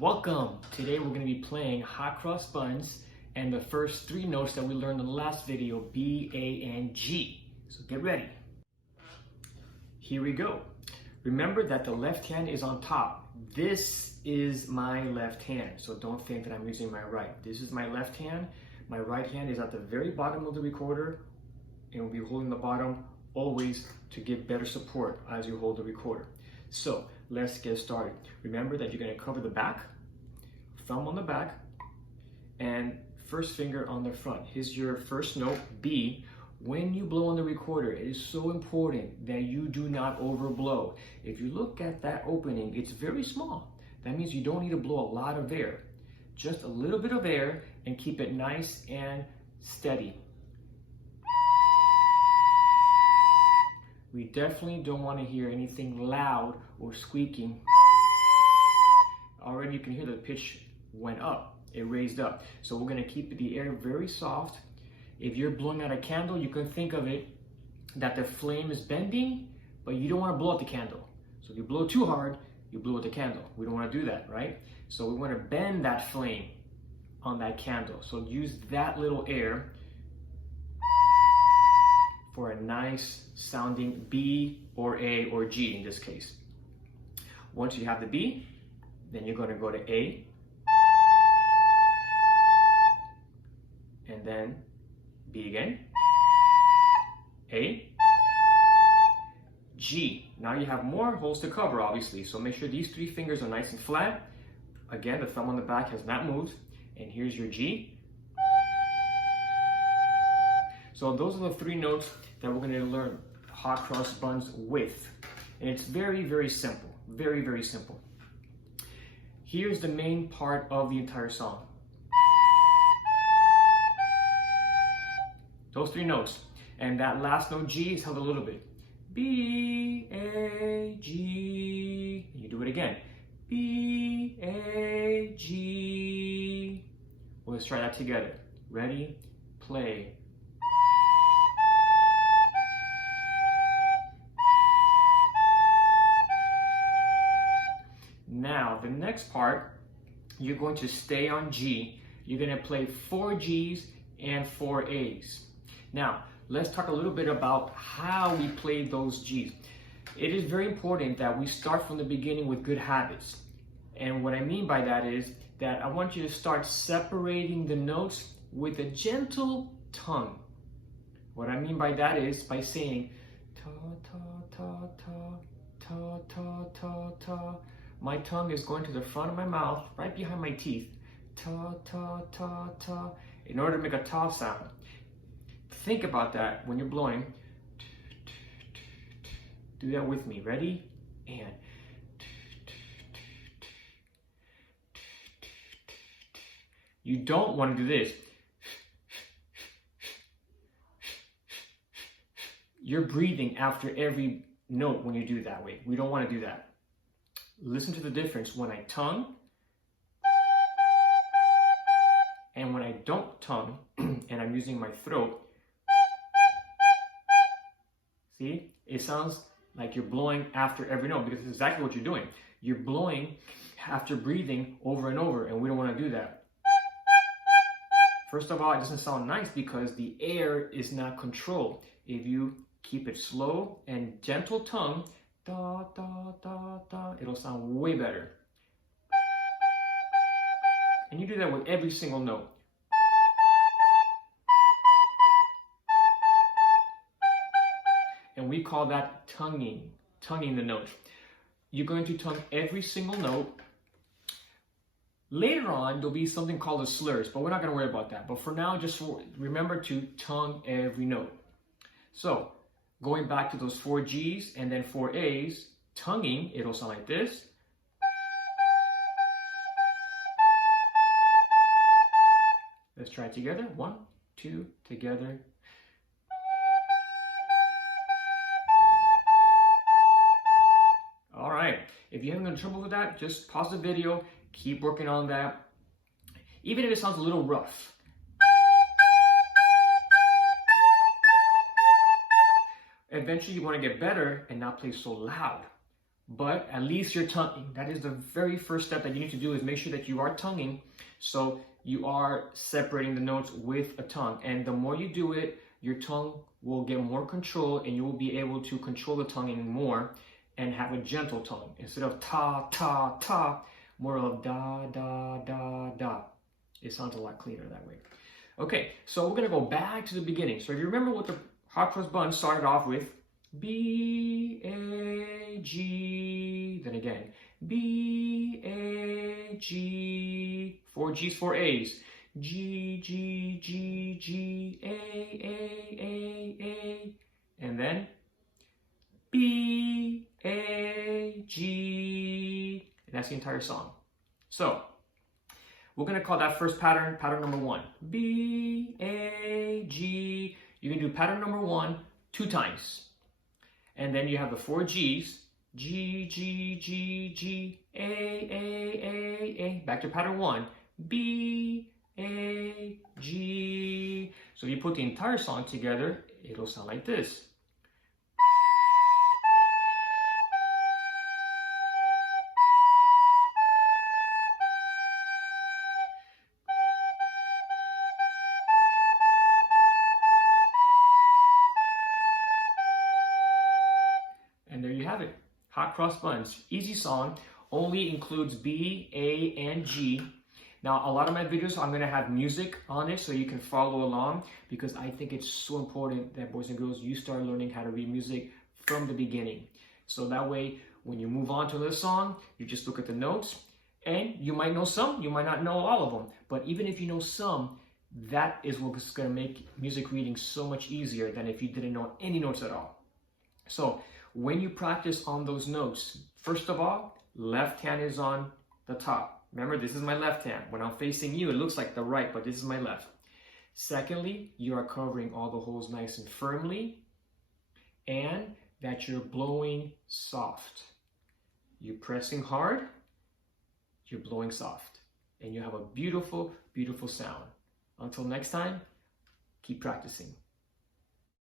Welcome! Today we're going to be playing Hot Cross Buns and the first three notes that we learned in the last video, B, A, and G. So get ready. Here we go. Remember that the left hand is on top. This is my left hand, so don't think that I'm using my right. This is my left hand. My right hand is at the very bottom of the recorder, and we'll be holding the bottom always to give better support as you hold the recorder. So let's get started. Remember that you're going to cover the back, thumb on the back, and first finger on the front. Here's your first note, B. When you blow on the recorder, it is so important that you do not overblow. If you look at that opening, it's very small. That means you don't need to blow a lot of air. Just a little bit of air and keep it nice and steady. We definitely don't want to hear anything loud or squeaking. Already you can hear the pitch went up, it raised up. So we're going to keep the air very soft. If you're blowing out a candle, you can think of it that the flame is bending, but you don't want to blow out the candle. So if you blow too hard, you blow out the candle. We don't want to do that, right? So we want to bend that flame on that candle. So use that little air for a nice sounding B or A or G in this case. Once you have the B, then you're going to go to A, and then B again, A, G. Now you have more holes to cover, obviously, so make sure these three fingers are nice and flat. Again, the thumb on the back has not moved, and here's your G. So those are the three notes that we're going to learn Hot Cross Buns with. And it's very, very simple. Very, very simple. Here's the main part of the entire song. Those three notes. And that last note, G, is held a little bit. B, A, G. You do it again. B, A, G. Well, let's try that together. Ready? Play. Now, the next part, you're going to stay on G. You're going to play 4 Gs and 4 As. Now, let's talk a little bit about how we play those Gs. It is very important that we start from the beginning with good habits. And what I mean by that is that I want you to start separating the notes with a gentle tongue. What I mean by that is by saying ta ta ta ta ta ta ta ta. My tongue is going to the front of my mouth, right behind my teeth. Ta, ta, ta, ta, in order to make a ta sound. Think about that when you're blowing. Do that with me. Ready? And. You don't want to do this. You're breathing after every note when you do it that way. We don't want to do that. Listen to the difference when I tongue and when I don't tongue and I'm using my throat. See, it sounds like you're blowing after every note because it's exactly what you're doing. You're blowing after breathing over and over, and we don't want to do that. First of all, it doesn't sound nice because the air is not controlled. If you keep it slow and gentle tongue, da, da, da, da, it'll sound way better. And you do that with every single note. And we call that tonguing the notes. You're going to tongue every single note. Later on, there'll be something called the slurs, but we're not going to worry about that. But for now, just remember to tongue every note. So, going back to those 4 Gs and then 4 As, tonguing, it'll sound like this. Let's try it together. 1, 2, together. All right. If you're having trouble with that, just pause the video. Keep working on that. Even if it sounds a little rough. Eventually you want to get better and not play so loud. but at least you're tonguing. That is the very first step that you need to do, is make sure that you are tonguing, so you are separating the notes with a tongue. And the more you do it, your tongue will get more control, and you will be able to control the tonguing more and have a gentle tongue. Instead of ta, ta, ta, more of da, da, da, da. It sounds a lot cleaner that way. Okay, so we're gonna go back to the beginning. So if you remember what the Hot Cross Buns started off with, B, A, G, then again, B, A, G, 4 G's, 4 A's, G, G, G, G, A, and then B, A, G, and that's the entire song. So we're gonna call that first pattern, pattern number 1. B, A, G. You can do pattern number 1 2 times. And then you have the 4 G's, G, G, G, G, A. Back to pattern 1, B, A, G. So if you put the entire song together, it'll sound like this. And there you have it, Hot Cross Buns. Easy song, only includes B, A, and G. Now, a lot of my videos, I'm gonna have music on it so you can follow along, because I think it's so important that, boys and girls, you start learning how to read music from the beginning. So that way, when you move on to the song, you just look at the notes, and you might know some, you might not know all of them, but even if you know some, that is what's gonna make music reading so much easier than if you didn't know any notes at all. So when you practice on those notes, first of all, left hand is on the top. Remember, this is my left hand. When I'm facing you, it looks like the right, but this is my left. Secondly, you are covering all the holes nice and firmly, and that you're blowing soft. You're pressing hard, you're blowing soft, and you have a beautiful, beautiful sound. Until next time, keep practicing.